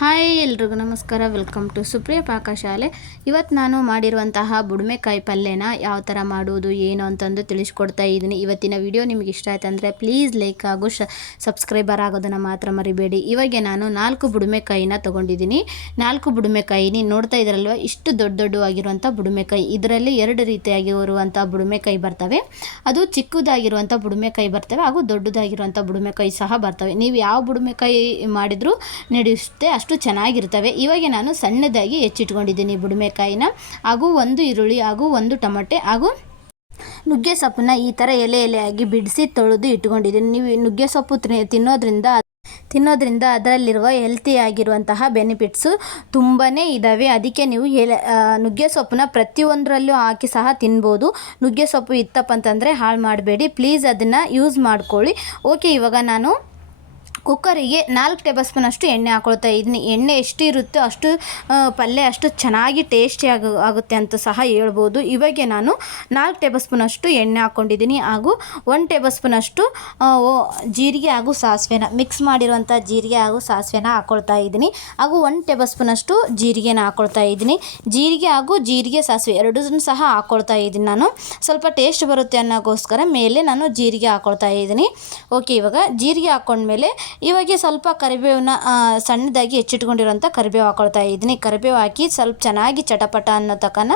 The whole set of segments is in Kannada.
ಹಾಯ್ ಎಲ್ರಿಗೂ ನಮಸ್ಕಾರ. ವೆಲ್ಕಮ್ ಟು ಸುಪ್ರಿಯ ಪಾಕಶಾಲೆ ಇವತ್ತು ನಾನು ಮಾಡಿರುವಂತಹ ಬುಡುಮೆಕಾಯಿ ಪಲ್ಯನ ಯಾವ ಥರ ಮಾಡುವುದು, ಏನು ಅಂತಂದು ತಿಳಿಸ್ಕೊಡ್ತಾ ಇದ್ದೀನಿ ಇವತ್ತಿನ ವಿಡಿಯೋ ನಿಮಗೆ ಇಷ್ಟ ಆಯ್ತು ಅಂದರೆ ಪ್ಲೀಸ್ ಲೈಕ್ ಹಾಗೂ ಶ ಸಬ್ಸ್ಕ್ರೈಬರ್ ಆಗೋದನ್ನು ಮಾತ್ರ ಮರಿಬೇಡಿ. ಇವಾಗೆ ನಾನು ನಾಲ್ಕು ಬುಡುಮೆಕಾಯಿನ ತೊಗೊಂಡಿದ್ದೀನಿ ನಾಲ್ಕು ಬುಡುಮೆಕಾಯಿ ನೋಡ್ತಾ ಇದ್ರಲ್ವ, ಇಷ್ಟು ದೊಡ್ಡ ದೊಡ್ಡವಾಗಿರುವಂಥ ಬುಡುಮೆಕಾಯಿ. ಇದರಲ್ಲಿ ಎರಡು ರೀತಿಯಾಗಿ ಬರುವಂಥ ಬುಡುಮೆಕಾಯಿ ಬರ್ತವೆ. ಅದು ಚಿಕ್ಕದಾಗಿರುವಂಥ ಬುಡುಮೆಕಾಯಿ ಬರ್ತವೆ ಹಾಗೂ ದೊಡ್ಡದಾಗಿರುವಂಥ ಬುಡುಮೆಕಾಯಿ ಸಹ ಬರ್ತವೆ. ನೀವು ಯಾವ ಬುಡುಮೆಕಾಯಿ ಮಾಡಿದರೂ ನಡೆಯುತ್ತೆ, ಅಷ್ಟು ಚೆನ್ನಾಗಿರ್ತವೆ. ಇವಾಗ ನಾನು ಸಣ್ಣದಾಗಿ ಹೆಚ್ಚಿಟ್ಕೊಂಡಿದ್ದೀನಿ ಬುಡುಮೆಕಾಯಿನ. ಹಾಗೂ ಒಂದು ಈರುಳ್ಳಿ, ಹಾಗೂ ಒಂದು ಟೊಮಟೆ, ಹಾಗೂ ನುಗ್ಗೆ ಸೊಪ್ಪನ್ನ ಈ ಥರ ಎಲೆ ಎಲೆಯಾಗಿ ಬಿಡಿಸಿ ತೊಳೆದು ಇಟ್ಕೊಂಡಿದ್ದೀನಿ. ನೀವು ನುಗ್ಗೆ ಸೊಪ್ಪು ತಿನ್- ತಿನ್ನೋದ್ರಿಂದ ತಿನ್ನೋದ್ರಿಂದ ಅದರಲ್ಲಿರುವ ಹೆಲ್ತಿ ಆಗಿರುವಂತಹ ಬೆನಿಫಿಟ್ಸು ತುಂಬಾ ಇದ್ದಾವೆ ಅದಕ್ಕೆ ನೀವು ಎಲೆ ನುಗ್ಗೆ ಸೊಪ್ಪನ್ನ ಪ್ರತಿಯೊಂದರಲ್ಲೂ ಹಾಕಿ ಸಹ ತಿನ್ಬೋದು. ನುಗ್ಗೆ ಸೊಪ್ಪು ಇತ್ತಪ್ಪ ಅಂತಂದರೆ ಹಾಳು ಮಾಡಬೇಡಿ. ಪ್ಲೀಸ್ ಅದನ್ನು ಯೂಸ್ ಮಾಡ್ಕೊಳ್ಳಿ. ಓಕೆ ಇವಾಗ ನಾನು ಕುಕ್ಕರಿಗೆ ನಾಲ್ಕು ಟೇಬಲ್ ಸ್ಪೂನ್ ಅಷ್ಟು ಎಣ್ಣೆ ಹಾಕೊಳ್ತಾ ಇದ್ದೀನಿ ಎಣ್ಣೆ ಎಷ್ಟು ಇರುತ್ತೋ ಅಷ್ಟು ಪಲ್ಯ ಅಷ್ಟು ಚೆನ್ನಾಗಿ ಟೇಸ್ಟಿ ಆಗ, ಆಗುತ್ತೆ ಅಂತ ಸಹ ಹೇಳ್ಬೋದು. ಇವಾಗೆ ನಾನು ನಾಲ್ಕು ಟೇಬಲ್ ಸ್ಪೂನ್ ಅಷ್ಟು ಎಣ್ಣೆ ಹಾಕ್ಕೊಂಡಿದ್ದೀನಿ ಹಾಗೂ ಒನ್ ಟೇಬಲ್ ಸ್ಪೂನ್ ಅಷ್ಟು ಜೀರಿಗೆ ಹಾಗೂ ಸಾಸಿವೆನ, ಮಿಕ್ಸ್ ಮಾಡಿರುವಂಥ ಜೀರಿಗೆ ಹಾಗೂ ಸಾಸಿವೆನ ಹಾಕ್ಕೊಳ್ತಾ ಇದ್ದೀನಿ. ಹಾಗೂ ಒನ್ ಟೇಬಲ್ ಸ್ಪೂನ್ ಅಷ್ಟು ಜೀರಿಗೆನ ಹಾಕ್ಕೊಳ್ತಾ ಇದ್ದೀನಿ. ಜೀರಿಗೆ ಹಾಗೂ ಜೀರಿಗೆ ಸಾಸಿವೆ ಎರಡೂ ಸಹ ಹಾಕ್ಕೊಳ್ತಾ ಇದ್ದೀನಿ ನಾನು. ಸ್ವಲ್ಪ ಟೇಸ್ಟ್ ಬರುತ್ತೆ ಅನ್ನೋಕ್ಕೋಸ್ಕರ ಮೇಲೆ ನಾನು ಜೀರಿಗೆ ಹಾಕ್ಕೊಳ್ತಾ ಇದ್ದೀನಿ. ಓಕೆ, ಇವಾಗ ಜೀರಿಗೆ ಹಾಕ್ಕೊಂಡ್ಮೇಲೆ ಇವಾಗ ಸ್ವಲ್ಪ ಕರಿಬೇವನ್ನ ಸಣ್ಣದಾಗಿ ಹೆಚ್ಚಿಟ್ಕೊಂಡಿರೋಂಥ ಕರಿಬೇವು ಹಾಕೊಳ್ತಾ ಇದ್ದೀನಿ. ಕರಿಬೇವು ಹಾಕಿ ಸ್ವಲ್ಪ ಚೆನ್ನಾಗಿ ಚಟಪಟ ಅನ್ನೋ ತಕನ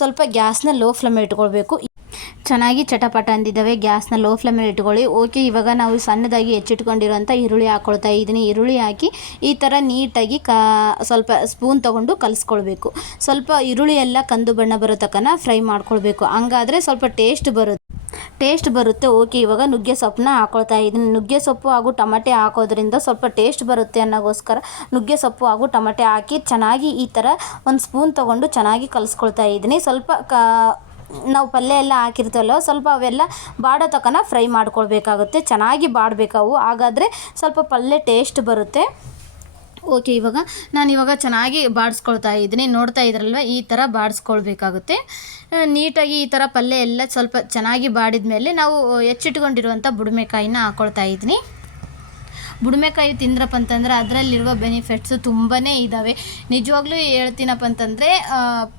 ಸ್ವಲ್ಪ ಗ್ಯಾಸ್ನ ಲೋ ಫ್ಲೇಮ್ ಇಟ್ಕೊಳ್ಬೇಕು. ಚೆನ್ನಾಗಿ ಚಟಪಟ ಅಂದಿದ್ದಾವೆ, ಗ್ಯಾಸ್ನ ಲೋ ಫ್ಲೇಮಲ್ಲಿ ಇಟ್ಕೊಳ್ಳಿ. ಓಕೆ, ಇವಾಗ ನಾವು ಸಣ್ಣದಾಗಿ ಹೆಚ್ಚಿಟ್ಕೊಂಡಿರೋಂಥ ಈರುಳ್ಳಿ ಹಾಕ್ಕೊಳ್ತಾ ಇದ್ದೀನಿ. ಈರುಳ್ಳಿ ಹಾಕಿ ಈ ಥರ ನೀಟಾಗಿ ಕಾ, ಸ್ವಲ್ಪ ಸ್ಪೂನ್ ತೊಗೊಂಡು ಕಲಿಸ್ಕೊಳ್ಬೇಕು. ಸ್ವಲ್ಪ ಈರುಳ್ಳಿ ಎಲ್ಲ ಕಂದು ಬಣ್ಣ ಬರೋ ತಕ್ಕನ ಫ್ರೈ ಮಾಡ್ಕೊಳ್ಬೇಕು. ಹಂಗಾದರೆ ಸ್ವಲ್ಪ ಟೇಸ್ಟ್ ಬರುತ್ತೆ. ಟೇಸ್ಟ್ ಬರುತ್ತೆ. ಓಕೆ, ಇವಾಗ ನುಗ್ಗೆ ಸೊಪ್ಪನ್ನ ಹಾಕೊಳ್ತಾ ಇದ್ದೀನಿ. ನುಗ್ಗೆ ಸೊಪ್ಪು ಹಾಗೂ ಟಮಟೆ ಹಾಕೋದ್ರಿಂದ ಸ್ವಲ್ಪ ಟೇಸ್ಟ್ ಬರುತ್ತೆ ಅನ್ನೋಗೋಸ್ಕರ ನುಗ್ಗೆ ಸೊಪ್ಪು ಹಾಗೂ ಟಮಟೆ ಹಾಕಿ ಚೆನ್ನಾಗಿ ಈ ಥರ ಒಂದು ಸ್ಪೂನ್ ತೊಗೊಂಡು ಚೆನ್ನಾಗಿ ಕಲಿಸ್ಕೊಳ್ತಾ ಇದ್ದೀನಿ. ಸ್ವಲ್ಪ ಕಾ, ನಾವು ಪಲ್ಯ ಎಲ್ಲ ಹಾಕಿರ್ತೀವಲ್ಲ ಸ್ವಲ್ಪ ಅವೆಲ್ಲ ಬಾಡೋ ತಕನ ಫ್ರೈ ಮಾಡ್ಕೊಳ್ಬೇಕಾಗುತ್ತೆ. ಚೆನ್ನಾಗಿ ಬಾಡಬೇಕು ಹಾಗಾದರೆ ಸ್ವಲ್ಪ ಪಲ್ಯ ಟೇಸ್ಟ್ ಬರುತ್ತೆ. ಓಕೆ, ಇವಾಗ ನಾನು ಇವಾಗ ಚೆನ್ನಾಗಿ ಬಾಡಿಸ್ಕೊಳ್ತಾ ಇದ್ದೀನಿ. ನೋಡ್ತಾ ಇದ್ರಲ್ವ? ಈ ಥರ ಬಾಡಿಸ್ಕೊಳ್ಬೇಕಾಗುತ್ತೆ. ನೀಟಾಗಿ ಈ ಥರ ಪಲ್ಯ ಎಲ್ಲ ಸ್ವಲ್ಪ ಚೆನ್ನಾಗಿ ಬಾಡಿದ ಮೇಲೆ ನಾವು ಹೆಚ್ಚಿಟ್ಕೊಂಡಿರುವಂಥ ಬುಡುಮೆಕಾಯಿನ ಹಾಕ್ಕೊಳ್ತಾ ಇದ್ದೀನಿ. ಬುಡುಮೆಕಾಯಿ ತಿಂದ್ರಪ್ಪ ಅಂತಂದರೆ ಅದರಲ್ಲಿರುವ ಬೆನಿಫಿಟ್ಸು ತುಂಬಾ ಇದ್ದಾವೆ ನಿಜವಾಗ್ಲೂ ಹೇಳ್ತೀನಪ್ಪ ಅಂತಂದರೆ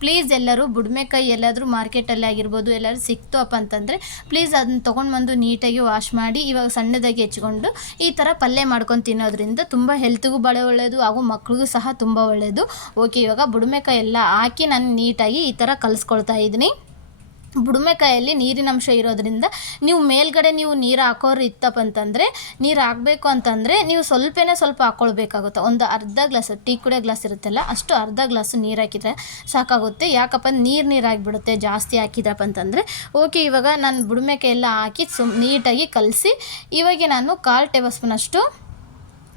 ಪ್ಲೀಸ್ ಎಲ್ಲರೂ ಬುಡುಮೆಕಾಯಿ ಎಲ್ಲಾದರೂ ಮಾರ್ಕೆಟಲ್ಲಿ ಆಗಿರ್ಬೋದು ಎಲ್ಲರೂ ಸಿಕ್ತಪ್ಪ ಅಂತಂದರೆ ಪ್ಲೀಸ್ ಅದನ್ನ ತೊಗೊಂಡು ಬಂದು ನೀಟಾಗಿ ವಾಶ್ ಮಾಡಿ, ಇವಾಗ ಸಣ್ಣದಾಗಿ ಹೆಚ್ಕೊಂಡು ಈ ಥರ ಪಲ್ಯ ಮಾಡ್ಕೊಂಡು ತಿನ್ನೋದ್ರಿಂದ ತುಂಬ ಹೆಲ್ತ್ಗೂ ಭಾಳ ಒಳ್ಳೆಯದು ಹಾಗೂ ಮಕ್ಳಿಗೂ ಸಹ ತುಂಬ ಒಳ್ಳೆಯದು ಓಕೆ ಇವಾಗ ಬುಡುಮೆಕಾಯಿ ಎಲ್ಲ ಹಾಕಿ ನಾನು ನೀಟಾಗಿ ಈ ಥರ ಕಲಿಸ್ಕೊಳ್ತಾ ಇದ್ದೀನಿ. ಬುಡುಮೆಕಾಯಲ್ಲಿ ನೀರಿನಂಶ ಇರೋದ್ರಿಂದ ನೀವು ಮೇಲ್ಗಡೆ ನೀವು ನೀರು ಹಾಕೋರು ಇತ್ತಪ್ಪ ಅಂತಂದರೆ ನೀರು ಹಾಕಬೇಕು ಅಂತಂದರೆ ನೀವು ಸ್ವಲ್ಪನೇ ಸ್ವಲ್ಪ ಹಾಕ್ಕೊಳ್ಬೇಕಾಗುತ್ತೆ ಒಂದು ಅರ್ಧ ಗ್ಲಾಸ್ ಟೀ ಕುಡಿಯೋ ಗ್ಲಾಸ್ ಇರುತ್ತಲ್ಲ, ಅಷ್ಟು ಅರ್ಧ ಗ್ಲಾಸು ನೀರು ಹಾಕಿದರೆ ಸಾಕಾಗುತ್ತೆ. ಯಾಕಪ್ಪ, ನೀರು ನೀರು ಆಗಿಬಿಡುತ್ತೆ ಜಾಸ್ತಿ ಹಾಕಿದ್ರಪ್ಪ ಅಂತಂದರೆ ಓಕೆ, ಇವಾಗ ನಾನು ಬುಡುಮೆಕಾಯಿ ಎಲ್ಲ ಹಾಕಿ ಸುಮ್ ನೀಟಾಗಿ ಕಲಸಿ, ಇವಾಗ ನಾನು ಕಾಲು ಟೇಬಲ್ ಸ್ಪೂನ್ ಅಷ್ಟು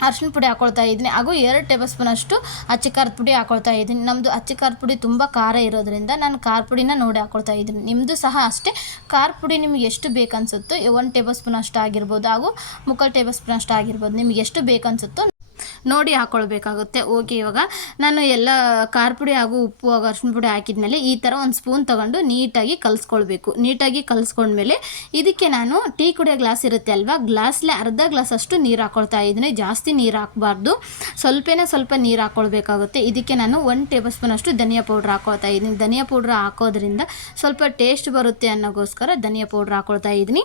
ಅರ್ಶಿನ ಪುಡಿ ಹಾಕ್ಕೊಳ್ತಾ ಇದ್ದೀನಿ. ಹಾಗೂ ಎರಡು ಟೇಬಲ್ ಸ್ಪೂನ್ ಅಷ್ಟು ಅಚ್ಚ ಖಾರದ ಪುಡಿ ಹಾಕ್ಕೊಳ್ತಾ ಇದ್ದೀನಿ. ನಮ್ಮದು ಅಚ್ಚ ಖಾರದ ಪುಡಿ ತುಂಬ ಖಾರ ಇರೋದ್ರಿಂದ ನಾನು ಖಾರ ಪುಡಿನ ನೋಡಿ ಹಾಕ್ಕೊಳ್ತಾ ಇದ್ದೀನಿ. ನಿಮ್ಮದು ಸಹ ಅಷ್ಟೇ. ಖಾರ ಪುಡಿ ನಿಮಗೆ ಎಷ್ಟು ಬೇಕನ್ಸುತ್ತೋ ಒಂದು ಟೇಬಲ್ ಸ್ಪೂನ್ ಅಷ್ಟು ಆಗಿರ್ಬೋದು ಹಾಗೂ ಮುಕ್ಕಾಲು ಟೇಬಲ್ ಸ್ಪೂನ್ ಅಷ್ಟು ಆಗಿರ್ಬೋದು, ನಿಮಗೆ ಎಷ್ಟು ಬೇಕನ್ಸುತ್ತೋ ನೋಡಿ ಹಾಕ್ಕೊಳ್ಬೇಕಾಗುತ್ತೆ ಓಕೆ, ಇವಾಗ ನಾನು ಎಲ್ಲ ಖಾರ ಪುಡಿ ಹಾಗೂ ಉಪ್ಪು ಹಾಗೂ ಅರ್ಶಿನ ಪುಡಿ ಹಾಕಿದ್ಮೇಲೆ ಈ ಥರ ಒಂದು ಸ್ಪೂನ್ ತೊಗೊಂಡು ನೀಟಾಗಿ ಕಲಿಸ್ಕೊಳ್ಬೇಕು. ನೀಟಾಗಿ ಕಲಿಸ್ಕೊಂಡ್ಮೇಲೆ ಇದಕ್ಕೆ ನಾನು ಟೀ ಕುಡಿಯೋ ಗ್ಲಾಸ್ ಇರುತ್ತೆ ಅಲ್ವಾ? ಗ್ಲಾಸ್ಲೆ ಅರ್ಧ ಗ್ಲಾಸ್ ಅಷ್ಟು ನೀರು ಹಾಕ್ಕೊಳ್ತಾ ಇದ್ದೀನಿ. ಜಾಸ್ತಿ ನೀರು ಹಾಕಬಾರ್ದು. ಸ್ವಲ್ಪನೇ ಸ್ವಲ್ಪ ನೀರು ಹಾಕ್ಕೊಳ್ಬೇಕಾಗುತ್ತೆ ಇದಕ್ಕೆ ನಾನು ಒನ್ ಟೇಬಲ್ ಸ್ಪೂನ್ ಅಷ್ಟು ಧನಿಯಾ ಪೌಡ್ರ್ ಹಾಕೊಳ್ತಾ ಇದ್ದೀನಿ. ಧನಿಯಾ ಪೌಡ್ರ್ ಹಾಕೋದ್ರಿಂದ ಸ್ವಲ್ಪ ಟೇಸ್ಟ್ ಬರುತ್ತೆ ಅನ್ನೋಗೋಸ್ಕರ ಧನಿಯಾ ಪೌಡ್ರ್ ಹಾಕೊಳ್ತಾ ಇದ್ದೀನಿ.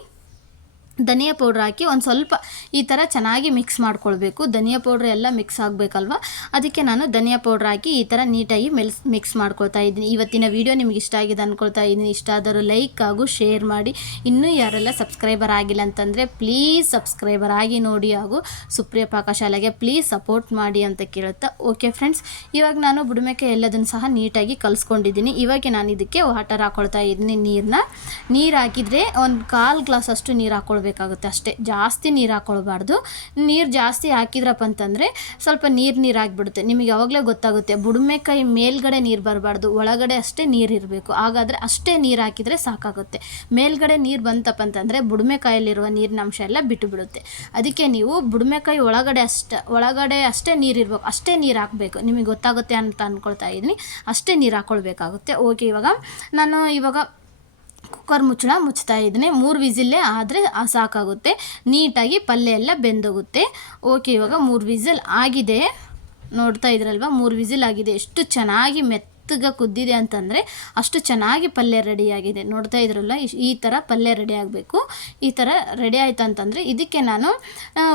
ಧನಿಯಾ ಪೌಡ್ರ್ ಹಾಕಿ ಒಂದು ಸ್ವಲ್ಪ ಈ ಥರ ಚೆನ್ನಾಗಿ ಮಿಕ್ಸ್ ಮಾಡ್ಕೊಳ್ಬೇಕು. ಧನಿಯಾ ಪೌಡ್ರ್ ಎಲ್ಲ ಮಿಕ್ಸ್ ಆಗಬೇಕಲ್ವ? ಅದಕ್ಕೆ ನಾನು ಧನಿಯಾ ಪೌಡ್ರ್ ಹಾಕಿ ಈ ಥರ ನೀಟಾಗಿ ಮೆಲ್ಸ್ ಮಿಕ್ಸ್ ಮಾಡ್ಕೊಳ್ತಾ ಇದ್ದೀನಿ. ಇವತ್ತಿನ ವಿಡಿಯೋ ನಿಮ್ಗೆ ಇಷ್ಟ ಆಗಿದೆ ಅಂದ್ಕೊಳ್ತಾ ಇದ್ದೀನಿ. ಇಷ್ಟ ಆದರೂ ಲೈಕ್ ಹಾಗೂ ಶೇರ್ ಮಾಡಿ. ಇನ್ನೂ ಯಾರೆಲ್ಲ ಸಬ್ಸ್ಕ್ರೈಬರ್ ಆಗಿಲ್ಲ ಅಂತಂದರೆ ಪ್ಲೀಸ್ ಸಬ್ಸ್ಕ್ರೈಬರ್ ಆಗಿ ನೋಡಿ ಹಾಗೂ ಸುಪ್ರಿಯ ಪಾಕಶಾಲೆಗೆ ಪ್ಲೀಸ್ ಸಪೋರ್ಟ್ ಮಾಡಿ ಅಂತ ಕೇಳುತ್ತಾ. ಓಕೆ ಫ್ರೆಂಡ್ಸ್ ಇವಾಗ ನಾನು ಬುಡಮೇಕೆ ಎಲ್ಲದನ್ನು ಸಹ ನೀಟಾಗಿ ಕಲಿಸ್ಕೊಂಡಿದ್ದೀನಿ. ಇವಾಗ ನಾನು ಇದಕ್ಕೆ ವಾಟರ್ ಹಾಕ್ಕೊಳ್ತಾ ಇದ್ದೀನಿ. ನೀರನ್ನ ನೀರು ಹಾಕಿದರೆ ಒಂದು ಕಾಲು ಗ್ಲಾಸ್ ಅಷ್ಟು ನೀರು ಹಾಕ್ಕೊಳ್ಬೇಕಾಗುತ್ತೆ ಅಷ್ಟೇ. ಜಾಸ್ತಿ ನೀರು ಹಾಕ್ಕೊಳ್ಬಾರ್ದು ನೀರು ಜಾಸ್ತಿ ಹಾಕಿದ್ರಪ್ಪ ಅಂತಂದರೆ ಸ್ವಲ್ಪ ನೀರು ನೀರು ಆಗಿಬಿಡುತ್ತೆ. ನಿಮಗೆ ಯಾವಾಗಲೇ ಗೊತ್ತಾಗುತ್ತೆ ಬುಡುಮೆಕಾಯಿ ಮೇಲ್ಗಡೆ ನೀರು ಬರಬಾರ್ದು, ಒಳಗಡೆ ಅಷ್ಟೇ ನೀರು ಇರಬೇಕು. ಹಾಗಾದರೆ ಅಷ್ಟೇ ನೀರು ಹಾಕಿದರೆ ಸಾಕಾಗುತ್ತೆ. ಮೇಲ್ಗಡೆ ನೀರು ಬಂತಪ್ಪ ಅಂತಂದರೆ ಬುಡುಮೆಕಾಯಲ್ಲಿರುವ ನೀರಿನ ಅಂಶ ಎಲ್ಲ ಬಿಟ್ಟು ಬಿಡುತ್ತೆ ಅದಕ್ಕೆ ನೀವು ಬುಡುಮೆಕಾಯಿ ಒಳಗಡೆ ಅಷ್ಟೇ ಒಳಗಡೆ ಅಷ್ಟೇ ನೀರು ಇರಬೇಕು, ಅಷ್ಟೇ ನೀರು ಹಾಕಬೇಕು. ನಿಮಗೆ ಗೊತ್ತಾಗುತ್ತೆ ಅಂತ ಅಂದ್ಕೊಳ್ತಾ ಇದ್ದೀನಿ. ಅಷ್ಟೇ ನೀರು ಹಾಕ್ಕೊಳ್ಬೇಕಾಗುತ್ತೆ ಓಕೆ, ಇವಾಗ ನಾನು ಇವಾಗ ಕುಕ್ಕರ್ ಮುಚ್ಚಳ ಮುಚ್ತಾ ಇದ್ದೀನಿ ಮೂರು ವಿಸಿಲ್ಲೇ ಆದರೆ ಸಾಕಾಗುತ್ತೆ. ನೀಟಾಗಿ ಪಲ್ಯ ಎಲ್ಲ ಬೆಂದೋಗುತ್ತೆ. ಓಕೆ, ಇವಾಗ ಮೂರು ವಿಸಿಲ್ ಆಗಿದೆ. ನೋಡ್ತಾ ಇದ್ರಲ್ವ? ಮೂರು ವಿಸಿಲ್ ಆಗಿದೆ. ಎಷ್ಟು ಚೆನ್ನಾಗಿ ಮೆತ್ತಗೆ ಕುದ್ದಿದೆ ಅಂತಂದರೆ ಅಷ್ಟು ಚೆನ್ನಾಗಿ ಪಲ್ಯ ರೆಡಿಯಾಗಿದೆ. ನೋಡ್ತಾ ಇದ್ರಲ್ಲ, ಈ ಥರ ಪಲ್ಯ ರೆಡಿ ಆಗಬೇಕು. ಈ ಥರ ರೆಡಿ ಆಯ್ತು ಅಂತಂದರೆ ಇದಕ್ಕೆ ನಾನು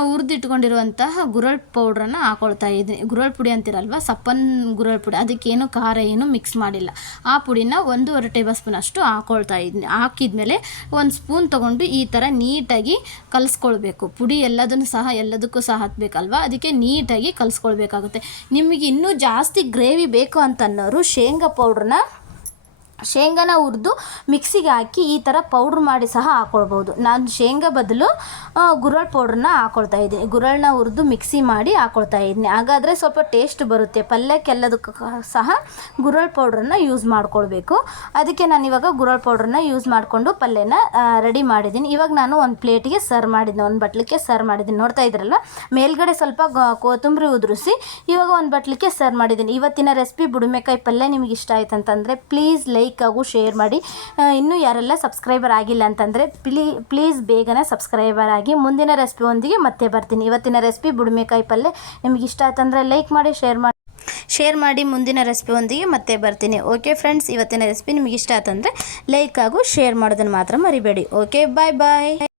ಹುರಿದಿಟ್ಕೊಂಡಿರುವಂತಹ ಗುರಳ್ ಪೌಡ್ರನ್ನು ಹಾಕೊಳ್ತಾ ಇದ್ದೀನಿ ಗುರಳ್ ಪುಡಿ ಅಂತಿರಲ್ವ, ಸಪ್ಪನ್ ಗುರಳ್ ಪುಡಿ, ಅದಕ್ಕೇನು ಖಾರ ಏನು ಮಿಕ್ಸ್ ಮಾಡಿಲ್ಲ. ಆ ಪುಡಿನ ಒಂದೂವರೆ ಟೇಬಲ್ ಸ್ಪೂನ್ ಅಷ್ಟು ಹಾಕೊಳ್ತಾ ಇದ್ದೀನಿ ಹಾಕಿದ್ಮೇಲೆ ಒಂದು ಸ್ಪೂನ್ ತೊಗೊಂಡು ಈ ಥರ ನೀಟಾಗಿ ಕಲಿಸ್ಕೊಳ್ಬೇಕು. ಪುಡಿ ಎಲ್ಲದನ್ನು ಸಹ, ಎಲ್ಲದಕ್ಕೂ ಸಹ ಹಾಕಬೇಕಲ್ವ? ಅದಕ್ಕೆ ನೀಟಾಗಿ ಕಲಿಸ್ಕೊಳ್ಬೇಕಾಗುತ್ತೆ. ನಿಮಗೆ ಇನ್ನೂ ಜಾಸ್ತಿ ಗ್ರೇವಿ ಬೇಕು ಅಂತ ಅಂತನ್ನೋರು ಶೇಂಗಾ ಪೌಡ್ರನ್ನ ಶೇಂಗಾನ ಹುರಿದು ಮಿಕ್ಸಿಗೆ ಹಾಕಿ ಈ ಥರ ಪೌಡ್ರ್ ಮಾಡಿ ಸಹ ಹಾಕ್ಕೊಳ್ಬೋದು ನಾನು ಶೇಂಗಾ ಬದಲು ಗುರಳ್ ಪೌಡ್ರನ್ನ ಹಾಕ್ಕೊಳ್ತಾ ಇದ್ದೀನಿ ಗುರಳನ್ನ ಹುರಿದು ಮಿಕ್ಸಿ ಮಾಡಿ ಹಾಕ್ಕೊಳ್ತಾ ಇದ್ದೀನಿ ಹಾಗಾದರೆ ಸ್ವಲ್ಪ ಟೇಸ್ಟ್ ಬರುತ್ತೆ. ಪಲ್ಯಕ್ಕೆಲ್ಲದಕ್ಕೂ ಸಹ ಗುರಳ್ ಪೌಡ್ರನ್ನ ಯೂಸ್ ಮಾಡ್ಕೊಳ್ಬೇಕು. ಅದಕ್ಕೆ ನಾನು ಇವಾಗ ಗುರಳ್ ಪೌಡ್ರನ್ನ ಯೂಸ್ ಮಾಡಿಕೊಂಡು ಪಲ್ಯನ ರೆಡಿ ಮಾಡಿದ್ದೀನಿ. ಇವಾಗ ನಾನು ಒಂದು ಪ್ಲೇಟಿಗೆ ಸರ್ವ್ ಮಾಡಿದ್ದೀನಿ ಒಂದು ಬಟ್ಲಿಕ್ಕೆ ಸರ್ವ್ ಮಾಡಿದ್ದೀನಿ ನೋಡ್ತಾ ಇದ್ರಲ್ಲ? ಮೇಲ್ಗಡೆ ಸ್ವಲ್ಪ ಕೊತ್ತಂಬರಿ ಉದುರಿಸಿ ಇವಾಗ ಒಂದು ಬಟ್ಲಿಕ್ಕೆ ಸರ್ವ್ ಮಾಡಿದ್ದೀನಿ. ಇವತ್ತಿನ ರೆಸಿಪಿ ಬುಡುಮೆಕಾಯಿ ಪಲ್ಯ ನಿಮಗೆ ಇಷ್ಟ ಆಯ್ತು ಅಂತಂದರೆ ಪ್ಲೀಸ್ ಲೈಕ್ ಹಾಗೂ ಶೇರ್ ಮಾಡಿ. ಇನ್ನು ಯಾರೆಲ್ಲ ಸಬ್ಸ್ಕ್ರೈಬರ್ ಆಗಿಲ್ಲ ಅಂತಂದರೆ ಪ್ಲೀ, ಪ್ಲೀಸ್ ಬೇಗನೆ ಸಬ್ಸ್ಕ್ರೈಬರ್ ಆಗಿ ಮುಂದಿನ ರೆಸಿಪಿ ಒಂದಿಗೆ ಮತ್ತೆ ಬರ್ತೀನಿ. ಇವತ್ತಿನ ರೆಸಿಪಿ ಬುಡುಮೆಕಾಯಿ ಪಲ್ಯ ನಿಮಗೆ ಇಷ್ಟ ಆಯ್ತಂದರೆ ಲೈಕ್ ಮಾಡಿ, ಶೇರ್ ಮಾಡಿ. ಶೇರ್ ಮಾಡಿ ಮುಂದಿನ ರೆಸಿಪಿ ಒಂದಿಗೆ ಮತ್ತೆ ಬರ್ತೀನಿ. ಓಕೆ ಫ್ರೆಂಡ್ಸ್ ಇವತ್ತಿನ ರೆಸಿಪಿ ನಿಮಗೆ ಇಷ್ಟ ಆಯ್ತಂದರೆ ಲೈಕ್ ಹಾಗೂ ಶೇರ್ ಮಾಡೋದನ್ನು ಮಾತ್ರ ಮರಿಬೇಡಿ. ಓಕೆ ಬಾಯ್ ಬಾಯ್